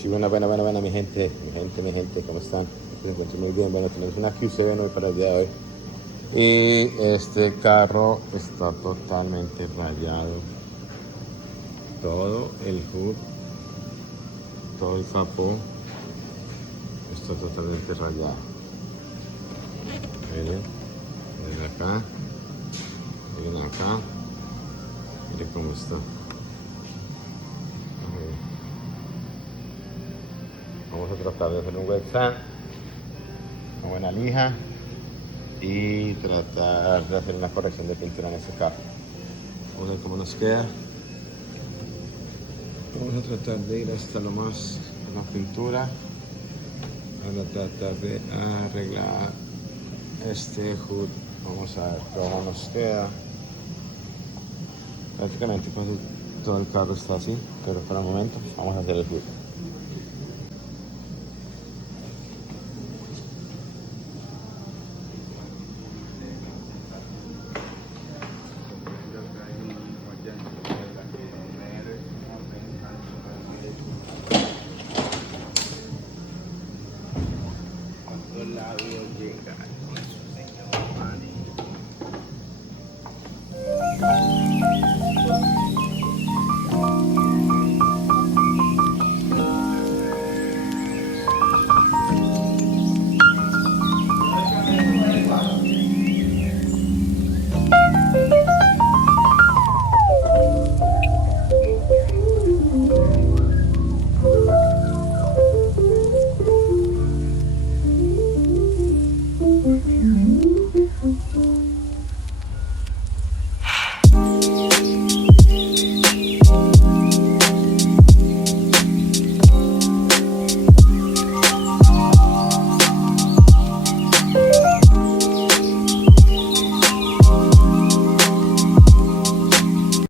Sí, buena, mi gente, ¿cómo están? Espero que se encuentren muy bien. Bueno, tenemos una QC hoy para el día de hoy. Y este carro está totalmente rayado. Todo el hood, todo el capó está totalmente rayado. Miren, miren acá, miren acá, miren cómo está. Vamos a tratar de hacer un wet sand, una buena lija y tratar de hacer una corrección de pintura en este carro. Vamos a ver cómo nos queda. Vamos a tratar de ir hasta lo más la pintura para tratar de arreglar este hood. Vamos a ver cómo nos queda. Prácticamente todo el carro está así, pero por el momento vamos a hacer el hood. Labios llegan.